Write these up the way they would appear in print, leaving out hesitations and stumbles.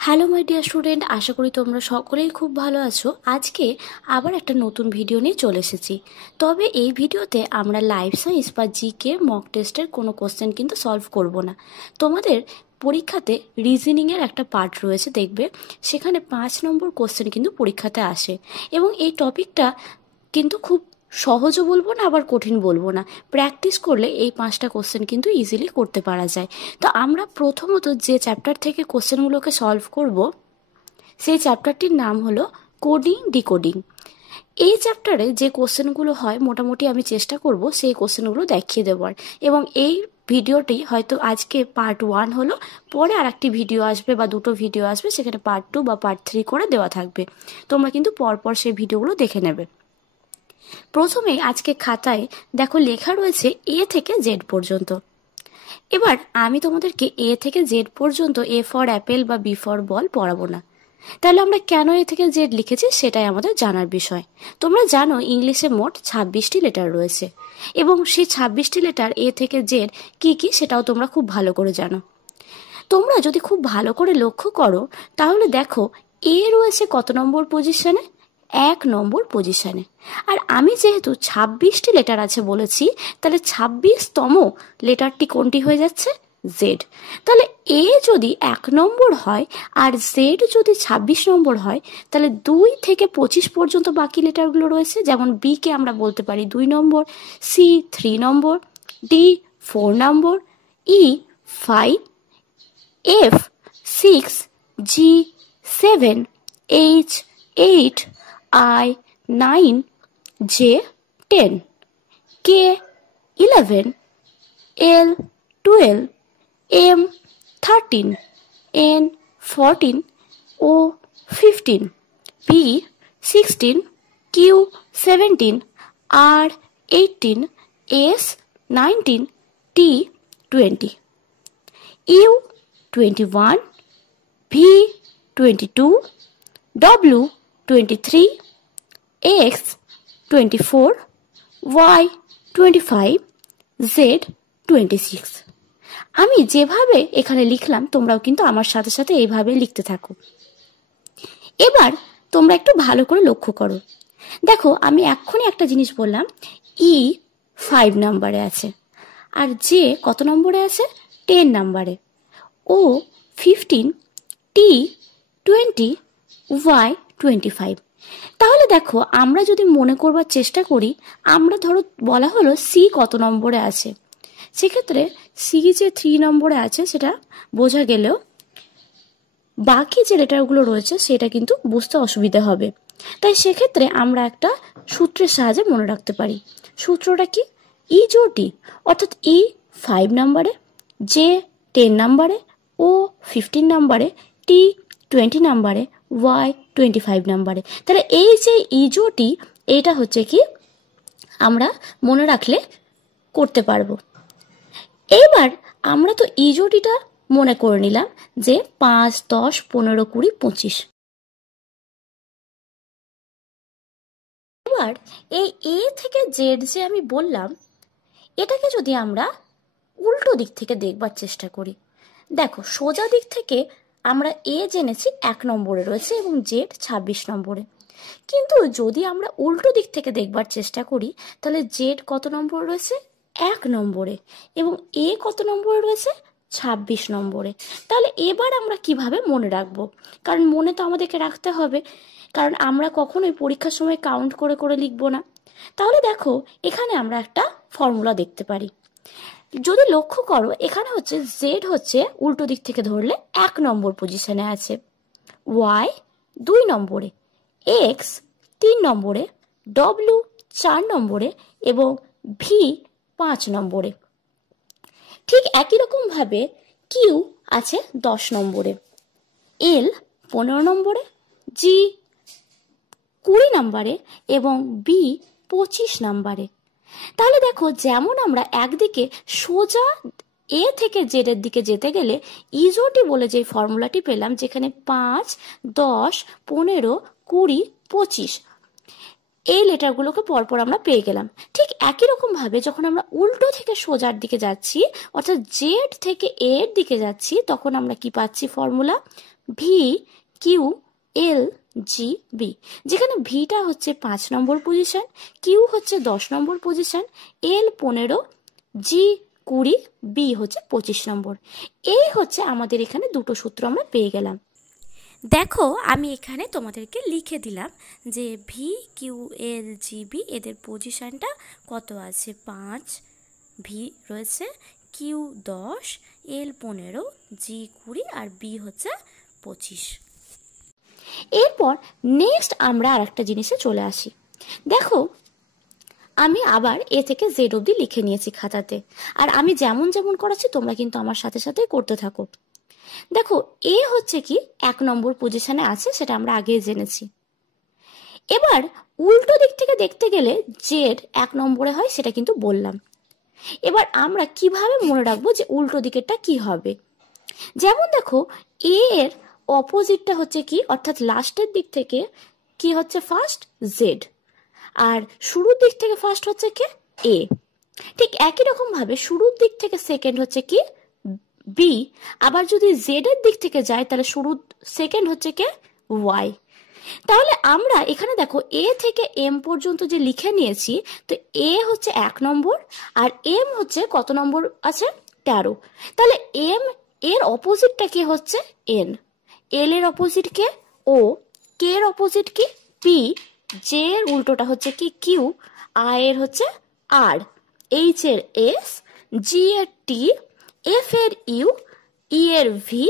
Hello my dear student, আশা করি তোমরা সকলেই খুব ভালো আছো। আজকে আবার একটা নতুন ভিডিও নিয়ে চলে এসেছি। তবে এই ভিডিওতে আমরা লাইফ সায়েন্স বা জিকে মক টেস্টের কোনো কোশ্চেন কিন্তু সলভ করব না। তোমাদের পরীক্ষাতে রিজনিংয়ের একটা পার্ট রয়েছে, দেখবে সেখানে 5 নম্বর কোশ্চেন কিন্তু পরীক্ষাতে আসে, এবং এই টপিকটা কিন্তু খুব সহজও বলবো না, আবার কঠিন বলবো না। প্র্যাকটিস করলে এই 5টা কোশ্চেন কিন্তু ইজিলি করতে পারা যায়। তো আমরা প্রথমত যে চ্যাপ্টার থেকে কোশ্চেনগুলোকে সলভ করব, সেই চ্যাপ্টারটির নাম হলো কোডিং ডিকোডিং। এই চ্যাপ্টারে যে কোশ্চেনগুলো হয় মোটামুটি আমি চেষ্টা করব সেই কোশ্চেনগুলো দেখিয়ে দেওয়ার, এবং এই ভিডিওটি হয়তো আজকে পার্ট 1 হলো, পরে আর একটি ভিডিও আসবে বা দুটো ভিডিও আসবে, সেখানে পার্ট 2 বা পার্ট 3 করে দেওয়া থাকবে। তোমরা কিন্তু পরপর সেই ভিডিওগুলো দেখে নেবে। প্রথমে আজকে খাতায় দেখো লেখা রয়েছে এ থেকে জেড পর্যন্ত। এবার আমি তোমাদেরকে এ থেকে জেড পর্যন্ত এ ফর অ্যাপেল বা বি ফর বল পড়াবো না। তাহলে আমরা কেন এ থেকে জেড লিখেছি সেটাই আমাদের জানার বিষয়। তোমরা জানো ইংলিশে মোট 26টি লেটার রয়েছে, এবং সেই 26টি লেটার এ থেকে জেড কি কি সেটাও তোমরা খুব ভালো করে জানো। তোমরা যদি খুব ভালো করে লক্ষ্য করো তাহলে দেখো এ রয়েছে কত নম্বর পজিশনে? 1 নম্বর পজিশনে। আর আমি যেহেতু 26টি লেটার আছে বলেছি, তাহলে 26তম লেটারটি কোনটি হয়ে যাচ্ছে? জেড। তাহলে এ যদি 1 নম্বর হয় আর জেড যদি 26 নম্বর হয়, তাহলে 2 থেকে 25 পর্যন্ত বাকি লেটারগুলো রয়েছে। যেমন বি কে আমরা বলতে পারি 2 নম্বর, C 3 number, D 4 number, E 5, F 6, G 7, H 8, I 9, J 10, K 11, L 12, M 13, N 14, O 15, P 16, Q 17, R 18, S 19, T 20, U 21, V 22, W 23, X 24, Y 25, Z 26। আমি যেভাবে এখানে লিখলাম তোমরাও কিন্তু আমার সাথে সাথে এইভাবে লিখতে থাকো। এবার তোমরা একটু ভালো করে লক্ষ্য করো। দেখো আমি এক্ষুনি একটা জিনিস বললাম, ই 5 নম্বরে আছে, আর জে কত নম্বরে আছে? 10 নম্বরে, ও 15, টি 20, ওয়াই 25। তাহলে দেখো আমরা যদি মনে করবার চেষ্টা করি, আমরা ধরো বলা হলো সি কত নম্বরে আছে, সেক্ষেত্রে সি যে 3 নম্বরে আছে সেটা বোঝা গেলেও বাকি যে লেটারগুলো রয়েছে সেটা কিন্তু বুঝতে অসুবিধা হবে। তাই সেক্ষেত্রে আমরা একটা সূত্রের সাহায্যে মনে রাখতে পারি। সূত্রটা কি? ই জোটি, অর্থাৎ ই 5 নম্বরে, জে 10 নম্বরে, ও 15 নম্বরে, টি 20 নম্বরে, ওয়াই 25 নম্বরে। তাহলে এই যে ইজোটি, এইটা হচ্ছে কি আমরা মনে রাখলে করতে পারবো। এইবার আমরা তো ইজোটিটা মনে করে নিলাম যে 5, 10, 15, 20, 25। এবার এই এ থেকে জেড যে আমি বললাম, এটাকে যদি আমরা উল্টো দিক থেকে দেখবার চেষ্টা করি, দেখো সোজা দিক থেকে আমরা এ জেনেছি 1 নম্বরে রয়েছে এবং জেড 26 নম্বরে, কিন্তু যদি আমরা উল্টো দিক থেকে দেখবার চেষ্টা করি তাহলে জেড কত নম্বরে রয়েছে? 1 নম্বরে, এবং এ কত নম্বরে রয়েছে? 26 নম্বরে। তাহলে এবার আমরা কিভাবে মনে রাখবো? কারণ মনে তো আমাদেরকে রাখতে হবে, কারণ আমরা কখনোই পরীক্ষার সময় কাউন্ট করে করে লিখবো না। তাহলে দেখো এখানে আমরা একটা ফর্মুলা দেখতে পারি। যদি লক্ষ্য করো এখানে হচ্ছে জেড হচ্ছে উল্টো দিক থেকে ধরলে 1 নম্বর পজিশনে আছে, ওয়াই 2 নম্বরে, এক্স 3 নম্বরে, ডব্লিউ 4 নম্বরে এবং ভি 5 নম্বরে। ঠিক একই রকম ভাবে কিউ আছে 10 নম্বরে, এল 15 নম্বরে, জি 20 নম্বরে এবং বি 25 নম্বরে। তাহলে দেখো যেমন আমরা একদিকে সোজা এ থেকে জেড এর দিকে যেতে গেলে ইজোটি বলে যে ফর্মুলাটি পেলাম, যেখানে 5, 10, 15, 20, 25 এই লেটারগুলোকে পরপর আমরা পেয়ে গেলাম। ঠিক একই রকম ভাবে যখন আমরা উল্টো থেকে সোজার দিকে যাচ্ছি, অর্থাৎ জেড থেকে এর দিকে যাচ্ছি, তখন আমরা কি পাচ্ছি formula? V Q L G B, যেখানে ভিটা হচ্ছে 5 নম্বর পজিশন, কিউ হচ্ছে 10 নম্বর পজিশন, এল 15, জি 20, বি হচ্ছে 25 নম্বর। এই হচ্ছে আমাদের এখানে দুটো সূত্র আমরা পেয়ে গেলাম। দেখো আমি এখানে তোমাদেরকে লিখে দিলাম যে V Q L G B এদের পজিশনটা কত আছে, 5, ভি রয়েছে, কিউ 10, এল 15, জি 20 আর বি হচ্ছে 25। এরপর নেক্সট আমরা আর একটা জিনিসে চলে আসি। দেখো আমি আবার এ থেকে জেড অবধি লিখে নিয়েছি খাতাতে, আর আমি যেমন যেমন করাচ্ছি তোমরা কিন্তু আমার সাথে সাথে করতে থাকো। দেখো এ হচ্ছে কি 1 নম্বর পজিশনে আছে, সেটা আমরা আগেই জেনেছি। এবার উল্টো দিক থেকে দেখতে গেলে জেড 1 নম্বরে হয়, সেটা কিন্তু বললাম। এবার আমরা কিভাবে মনে রাখবো যে উল্টো দিকেরটা কি হবে? যেমন দেখো এ এর অপোজিটটা হচ্ছে কি, অর্থাৎ লাস্টের দিক থেকে কি হচ্ছে ফার্স্ট, জেড, আর শুরুর দিক থেকে ফার্স্ট হচ্ছে কি, এ। ঠিক একই রকম ভাবে শুরুর দিক থেকে সেকেন্ড হচ্ছে কি, বি। আবার যদি জেড এর দিক থেকে যায় তাহলে শুরুর সেকেন্ড হচ্ছে কি, ওয়াই। তাহলে আমরা এখানে দেখো এ থেকে এম পর্যন্ত যে লিখে নিয়েছি, তো এ হচ্ছে 1 নম্বর আর এম হচ্ছে কত নম্বর আছে, 13। তাহলে এম এর অপোজিটটা কি হচ্ছে, এন। এল এর অপোজিট কে, ও। কে এর অপোজিট কি, পি। জে এর উল্টোটা হচ্ছে কি, কিউ। আই এর হচ্ছে আর। এইচ এর এস। জি এর টি। এফ এর ইউ। ই এর ভি।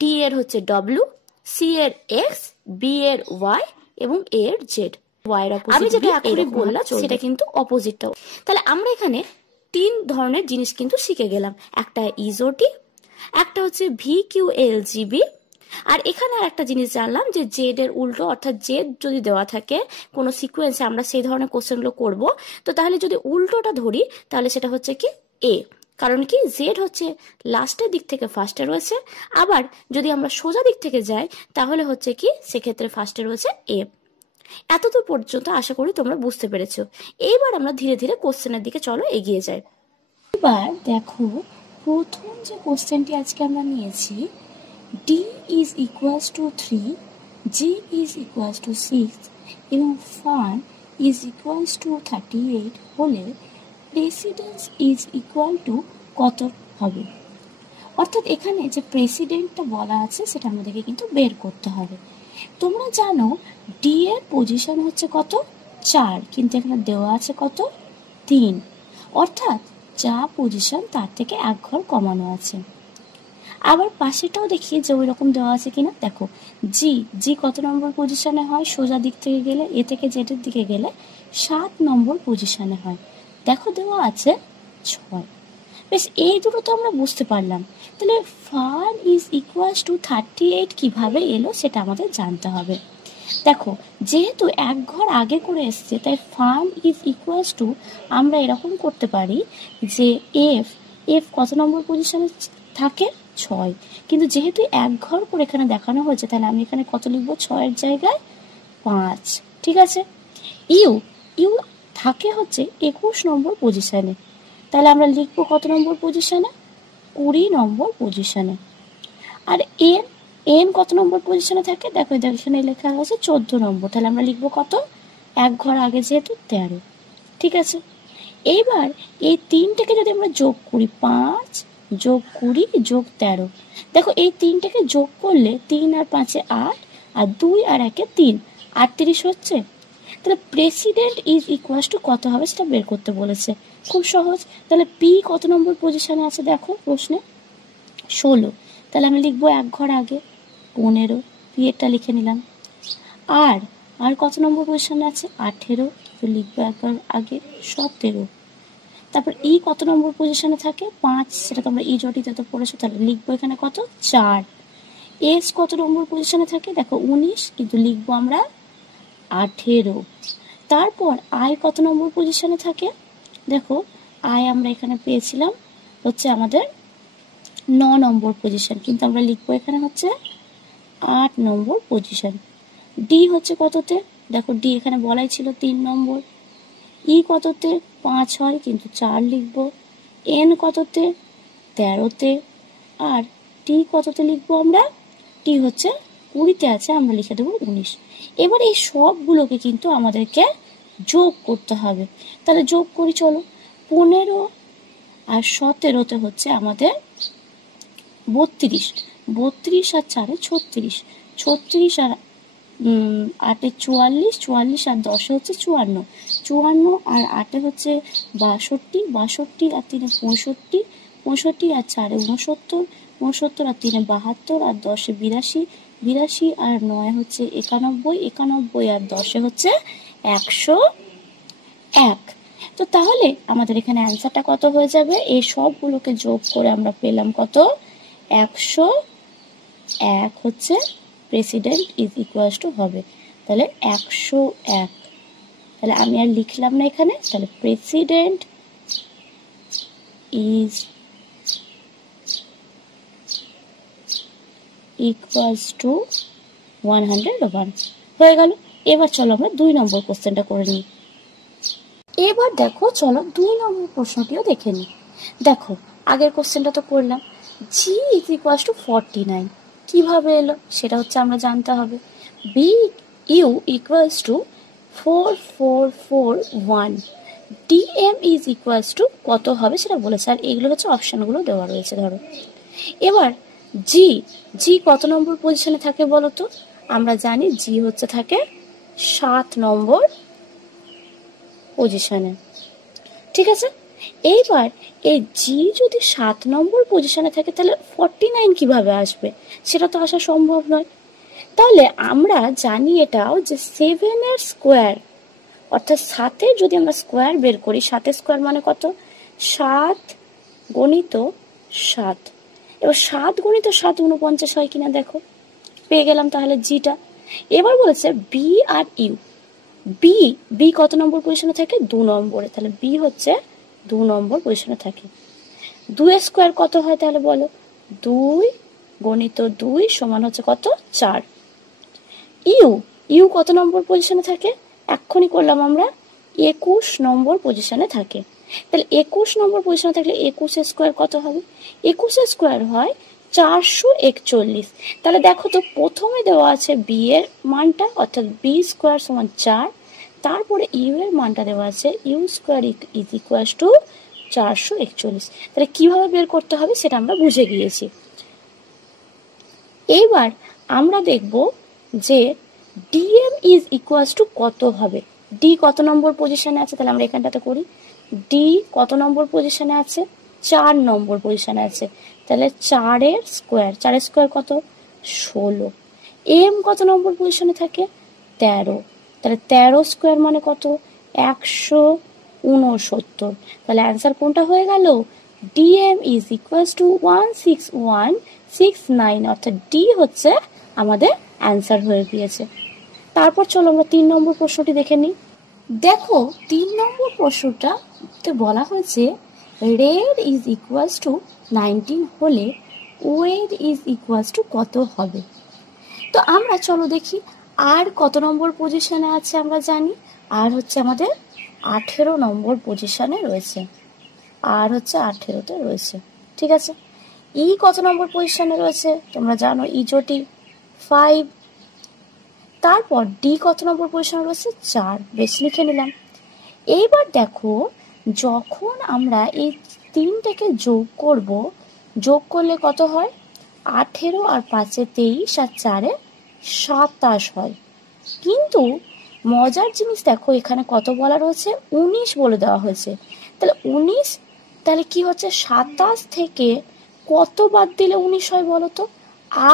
ডি এর হচ্ছে ডব্লিউ। সি এর এক্স। বি এর ওয়াই এবং এ এর জেড। ওয়াই এর অপোজিট আমি যেটা এখনই বললাম সেটা কিন্তু অপোজিটটাও। তাহলে আমরা এখানে 3 ধরনের জিনিস কিন্তু শিখে গেলাম। একটা ইজোটি, একটা হচ্ছে V Q L G B, আর এখানে আর একটা জিনিস জানলাম যে জেড এর উল্টো, অর্থাৎ জেড যদি দেওয়া থাকে কোনো সিকোয়েন্সে আমরা সেই ধরনের কোশ্চেনগুলো করব, তো তাহলে যদি উল্টোটা ধরি তাহলে সেটা হচ্ছে কি, এ। কারণ কি জেড হচ্ছে লাস্টের দিক থেকে ফার্স্টে রয়েছে, আবার যদি আমরা সোজা দিক থেকে যাই তাহলে হচ্ছে কি সেক্ষেত্রে ফার্স্টে রয়েছে এ। এতদূর পর্যন্ত আশা করি তোমরা বুঝতে পেরেছো। এইবার আমরা ধীরে ধীরে কোশ্চেনের দিকে চলো এগিয়ে যাই। এবার দেখো প্রথম যে কোশ্চেনটি আজকে আমরা নিয়েছি, d is equals to 3, g is equals to 6 এবং ফান is equals to 38 হলে প্রেসিডেন্স is equal to কত হবে? অর্থাৎ এখানে যে প্রেসিডেন্টটা বলা আছে সেটা আমাদেরকে কিন্তু বের করতে হবে। তোমরা জানো ডি এর পজিশন হচ্ছে কত, 4, কিন্তু এখানে দেওয়া আছে কত, 3। অর্থাৎ যা পজিশন তার থেকে 1 ঘর কমানো আছে। আবার পাশেটাও দেখি যে ওই রকম দেওয়া আছে কিনা। দেখো জি, জি কত নম্বর পজিশনে হয়, সোজা দিক থেকে গেলে এ থেকে জেড এর দিকে গেলে 7 নম্বর পজিশনে হয়। দেখো দেওয়া আছে 6। বেশ, এই দুটো তো আমরা বুঝতে পারলাম। তাহলে ফান ইজ ইকুয়ালস টু 38 কিভাবে এলো সেটা আমাদের জানতে হবে। দেখো যেহেতু 1 ঘর আগে করে এসছে তাই ফান ইজ ইকুয়ালস টু আমরা এরকম করতে পারি যে এফ, এফ কত নম্বর পজিশনে থাকে, 6, কিন্তু যেহেতু 1 ঘর করে এখানে দেখানো হয়েছে তাহলে আমি এখানে কত লিখবো, 6 এর জায়গায় 5। ঠিক আছে। ইউ, ইউ থাকে হচ্ছে 21 নম্বর পজিশনে, তাহলে আমরা লিখবো কত নম্বর পজিশনে, 20 নম্বর পজিশনে। আর এন, এন কত নম্বর পজিশনে থাকে, দেখো এখানে লেখা আছে 14 নম্বর, তাহলে আমরা লিখবো কত, 1 ঘর আগে যেহেতু 13। ঠিক আছে। এইবার এই 3টাকে যদি আমরা যোগ করি, 5 যোগ 20 যোগ 13, দেখো এই 3টাকে যোগ করলে 3 আর 5 8, আর 2 আর 1 3, 38 হচ্ছে। তাহলে প্রেসিডেন্ট ইজ ইকুয়াল টু কত হবে সেটা বের করতে বলেছে। খুব সহজ। তাহলে পি কত নম্বর পজিশনে আছে দেখো প্রশ্নে, 16, তাহলে আমি লিখবো 1 ঘর আগে 15, পি এরটা লিখে নিলাম। আর আর কত নম্বর পজিশনে আছে, 18, তো লিখবো 1 ঘর আগে 17। তারপর ই কত নম্বর পজিশনে থাকে, 5, সেটা তোমরা ই জটিতে তো পড়েছো, তাহলে লিখবো এখানে কত, 4। এস কত নম্বর পজিশনে থাকে, দেখো 19, কিন্তু লিখবো আমরা 18। তারপর আই কত নম্বর পজিশনে থাকে, দেখো আই আমরা এখানে পেয়েছিলাম হচ্ছে আমাদের 9 নম্বর পজিশন, কিন্তু আমরা লিখবো এখানে হচ্ছে 8 নম্বর পজিশন। ডি হচ্ছে কততে, দেখো ডি এখানে বলাই ছিল 3 নম্বর। ই কততে, 5 হয় কিন্তু 4 লিখবো। এন কততে, 13তে। আর টি কততে লিখবো আমরা, টি হচ্ছে 20-তে আছে, আমরা লিখে দেবো 19। এবার এই সবগুলোকে কিন্তু আমাদেরকে যোগ করতে হবে। তাহলে যোগ করি চলো। 15 আর 17-তে হচ্ছে আমাদের 32, 32 আর 4-এ 36, 36 আর 8-এ 44, 44 আর 10-এ হচ্ছে 54, 54 আর 8-এ হচ্ছে 62, 62 আর 3-এ 65, 65 আর 4-এ 69, 69 আর 3-এ 72 আর 10-এ 82, 82 আর 9-এ হচ্ছে 91, 91 আর 10-এ হচ্ছে 101। তো তাহলে আমাদের এখানে অ্যান্সারটা কত হয়ে যাবে? এই সবগুলোকে যোগ করে আমরা পেলাম কত? 101 হচ্ছে প্রেসিডেন্ট ইজ ইকুয়ালস টু হবে। তাহলে 101, তাহলে আমি আর লিখলাম না এখানে। তাহলে প্রেসিডেন্ট ইজ ইকুয়ালস টু 101 হয়ে গেল। এবার চলো আমরা 2 নম্বর কোশ্চেনটা করে নিই। এবার দেখো, চলো 2 নম্বর প্রশ্নটিও দেখে নিই। দেখো, আগের কোশ্চেনটা তো করলাম, জি ইজ ইকুয়ালস টু 49 কিভাবে এলো সেটা হচ্ছে আমরা জানতে হবে। B U equals to 4441, DM is equals to কত হবে সেটা বলেছে, আর এগুলো হচ্ছে অপশানগুলো দেওয়া রয়েছে। ধরো এবার জি, জি কত নম্বর পজিশনে থাকে বলো তো? আমরা জানি জি হচ্ছে থাকে 7 নম্বর পজিশনে, ঠিক আছে। এইবার এই জি যদি 7 নম্বর পজিশনে থাকে তাহলে 49 কিভাবে আসবে? সেটা তো আসা সম্ভব নয়। তাহলে আমরা জানি এটাও যে 7-এর স্কোয়ার, অর্থাৎ 7-এর যদি আমরা স্কোয়ার বের করি, 7-এর স্কোয়ার মানে কত? 7 গণিত 7। এবার 7 গণিত 7 49 হয় কিনা দেখো, পেয়ে গেলাম তাহলে জিটা। এবার বলেছে বি আর ইউ, বি, বি কত নম্বর পজিশনে থাকে? 2 নম্বরে, তাহলে বি হচ্ছে 2 নম্বর পজিশনে থাকে। 2 এর স্কোয়ার কত হয় তাহলে বলো? 2 গণিত 2 সমান হচ্ছে কত? 4। ইউ, ইউ কত নম্বর পজিশনে থাকে? এক্ষুনি করলাম আমরা, 21 নম্বর পজিশনে থাকে। তাহলে 21 নম্বর পজিশনে থাকলে 21 এর স্কোয়ার কত হবে? 21 এর স্কোয়ার হয় 441। তাহলে দেখো তো, প্রথমে দেওয়া আছে বি এর মানটা, অর্থাৎ বি স্কোয়ার সমান 4, তারপরে ইউ এর মানটা দেওয়া আছে U square is equal to 441। তাহলে কিভাবে বের করতে হবে সেটা আমরা বুঝে গিয়েছি। এইবার আমরা দেখব যে ডিএম ইজ ইকুয়াল টু কত হবে। ডি কত নম্বর পজিশনে আছে? তাহলে আমরা এখানটাতে করি। ডি কত নম্বর পজিশনে আছে? 4 নম্বর পজিশনে আছে। তাহলে 4-এর স্কোয়ার, 4-এর স্কোয়ার কত? 16। এম কত নম্বর পজিশনে থাকে? 13। তাহলে 13 স্কোয়ার মানে কত? 169। তাহলে অ্যান্সার কোনটা হয়ে গেল? ডিএম ইজ ইকুয়াল টু 16169, অর্থাৎ ডি হচ্ছে আমাদের অ্যান্সার হয়ে গিয়েছে। তারপর চলো আমরা 3 নম্বর প্রশ্নটি দেখে নিই। দেখো 3 নম্বর প্রশ্নটাতে বলা হয়েছে রেড ইজ ইকুয়ালস টু 19 হলে ওয়েড ইজ ইকুয়ালস টু কত হবে? তো আমরা চলো দেখি আর কত নম্বর পজিশনে আছে আমরা জানি। আর হচ্ছে আমাদের 18 নম্বর পজিশনে রয়েছে, আর হচ্ছে 18-তে রয়েছে, ঠিক আছে। ই কত নম্বর পজিশনে রয়েছে তোমরা জানো, ই জটি 5। তারপর ডি কত নম্বর পজিশনে রয়েছে? 4, বেশ লিখে নিলাম। এইবার দেখো, যখন আমরা এই 3টাকে যোগ করব, যোগ করলে কত হয়? 18 আর 5-এ 23 আর 4-এ 27 হয়। কিন্তু মজার জিনিস দেখো, এখানে কত বলা রয়েছে? 19 বলে দেওয়া হয়েছে। তাহলে 19, তাহলে কি হচ্ছে? 27 থেকে কত বাদ দিলে 19 হয় বলো তো?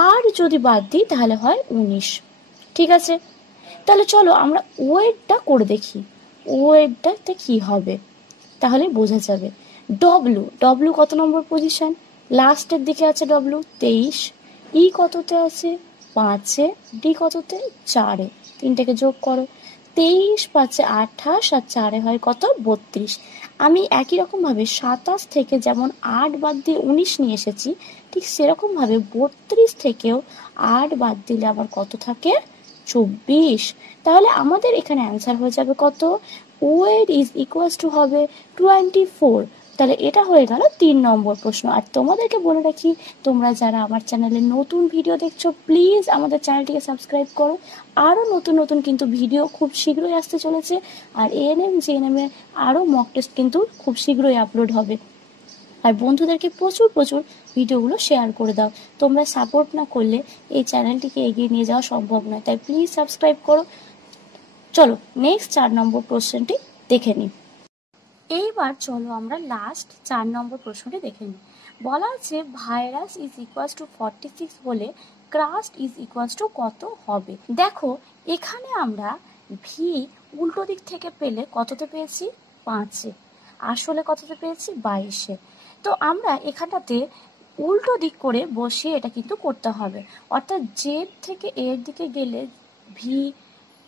আর যদি বাদ দিই তাহলে হয় 19, ঠিক আছে। তাহলে চলো আমরা ওয়েটটা করে দেখি, ওয়েটটাতে কি হবে তাহলে বোঝা যাবে। ডব্লু, ডব্লু কত নম্বর পজিশন? লাস্টের দিকে আছে ডব্লু, 23। ই কততে আছে? 5-এ। ডি কততে? 4-এ। 3টাকে যোগ করো, 23 5-এ 28 আর 4-এ হয় কত? 32। আমি একই রকম ভাবে 27 থেকে যেমন 8 বাদ দিয়ে 19 নিয়ে এসেছি, ঠিক সেরকম ভাবে 32 থেকেও 8 বাদ দিলে আবার কত থাকে? 24। তাহলে আমাদের এখানে অ্যান্সার হয়ে যাবে কত? ওয়েট ইজ ইকুয়ালস টু হবে 24। তাহলে এটা হয়ে গেল 3 নম্বর প্রশ্ন। আর তোমাদেরকে বলে রাখি, তোমরা যারা আমার চ্যানেলে নতুন ভিডিও দেখছো প্লিজ আমাদের চ্যানেলটিকে সাবস্ক্রাইব করো। আরও নতুন নতুন কিন্তু ভিডিও খুব শীঘ্রই আসতে চলেছে। আর এএনএম জেএনএম এর আরও মক টেস্ট কিন্তু খুব শীঘ্রই আপলোড হবে। আর বন্ধুদেরকে প্রচুর প্রচুর ভিডিওগুলো শেয়ার করে দাও। তোমরা সাপোর্ট না করলে এই চ্যানেলটিকে এগিয়ে নিয়ে যাওয়া সম্ভব নয়, তাই প্লিজ সাবস্ক্রাইব করো। চলো নেক্সট 4 নম্বর কোশ্চেনটি দেখে নিই। এইবার চলো আমরা লাস্ট 4 নম্বর প্রশ্নটি দেখে নিই। বলা আছে ভাইরাস ইজ ইকুয়ালস টু 46 হলে ক্রাস্ট ইজ ইকুয়ালস টু কত হবে। দেখো এখানে আমরা ভি উল্টো দিক থেকে পেলে কততে পেয়েছি, 5-এ। আসলে কততে পেয়েছি, 22-এ। তো আমরা এখানটাতে উল্টো দিক করে বসিয়ে এটা কিন্তু করতে হবে, অর্থাৎ জেড থেকে এর দিকে গেলে ভি,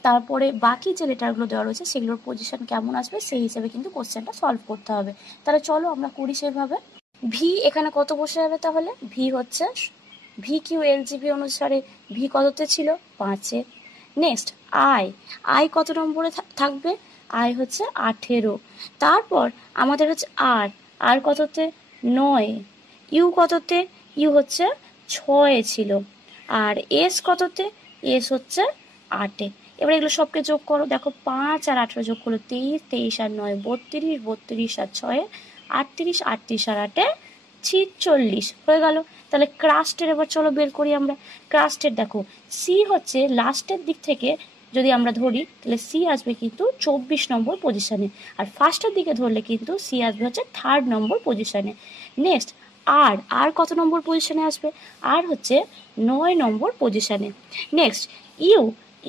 তারপরে বাকি যে লেটারগুলো দেওয়া রয়েছে সেগুলোর পজিশন কেমন আসবে সেই হিসেবে কিন্তু কোশ্চেনটা সলভ করতে হবে। তাহলে চলো আমরা করি সেভাবে। ভি এখানে কত বসে যাবে, তাহলে ভি হচ্ছে ভি কিউ এল জিবি অনুসারে ভি কততে ছিল, 5-এ। নেক্সট আই, আই কত নম্বরে থাকবে, আই হচ্ছে 18। তারপর আমাদের হচ্ছে আর, আর কততে, 9-এ। ইউ কততে, ইউ হচ্ছে 6-এ ছিল। আর এস কততে, এস হচ্ছে 8-এ। এবার এগুলো সবকে যোগ করো, দেখো 5 আর 18 যোগ করো 23, 23 আর 9 32, 32 আর 6 38, 38 আর 8 46 হয়ে গেল। তাহলে ক্রাস্টের এবার চলো বের করি আমরা। ক্রাস্টের দেখো সি হচ্ছে লাস্টের দিক থেকে যদি আমরা ধরি তাহলে সি আসবে কিন্তু 24 নম্বর পজিশনে, আর ফার্স্টের দিকে ধরলে কিন্তু সি আসবে হচ্ছে 3rd নম্বর পজিশনে। নেক্সট আর, আর কত নম্বর পজিশনে আসবে, আর হচ্ছে 9 নম্বর পজিশনে। নেক্সট ইউ,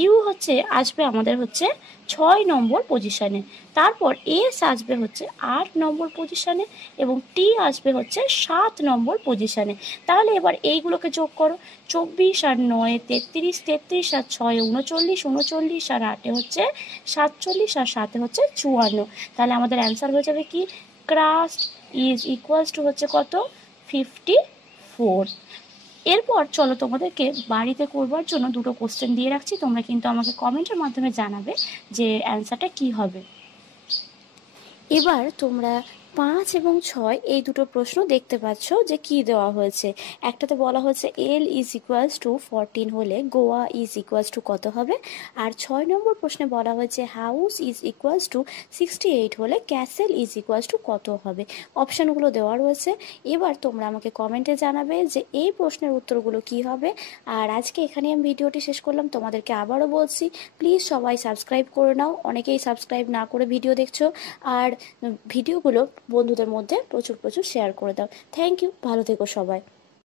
ইউ হচ্ছে আসবে আমাদের হচ্ছে 6 নম্বর পজিশনে। তারপর এস আসবে হচ্ছে 8 নম্বর পজিশনে এবং টি আসবে হচ্ছে 7 নম্বর পজিশনে। তাহলে এবার এইগুলোকে যোগ করো, 24 আর 9 33, 33 আর 6 39, 39 আর 8 হচ্ছে 47 আর 7 হচ্ছে 54। তাহলে আমাদের অ্যান্সার হয়ে যাবে কি, ক্রাস্ট ইজ ইকুয়ালস টু হচ্ছে কত, 54। এরপর চলো তোমাদেরকে বাড়িতে করবার জন্য দুটো কোশ্চেন দিয়ে রাখছি, তোমরা কিন্তু আমাকে কমেন্টের মাধ্যমে জানাবে যে অ্যান্সারটা কি হবে। এবার তোমরা 5 এবং 6 এই দুটো প্রশ্ন দেখতে পাচ্ছ যে কি দেওয়া হয়েছে। একটাতে বলা হয়েছে এল ইজ ইকুয়ালস টু 14 হলে গোয়া ইজ ইকুয়ালস টু কত হবে, আর 6 নম্বর প্রশ্নে বলা হয়েছে হাউস ইজ ইকুয়ালস টু 68 হলে ক্যাসেল ইজ ইকুয়ালস টু কত হবে। অপশানগুলো দেওয়া রয়েছে। এবার তোমরা আমাকে কমেন্টে জানাবে যে এই প্রশ্নের উত্তরগুলো কি হবে। আর আজকে এখানে আমি ভিডিওটি শেষ করলাম। তোমাদেরকে আবারও বলছি প্লিজ সবাই সাবস্ক্রাইব করে নাও, অনেকেই সাবস্ক্রাইব না করে ভিডিও দেখছো। আর ভিডিওগুলো বন্ধুদের মধ্যে প্রচুর প্রচুর শেয়ার করে দাও। থ্যাংক ইউ, ভালো থেকো সবাই।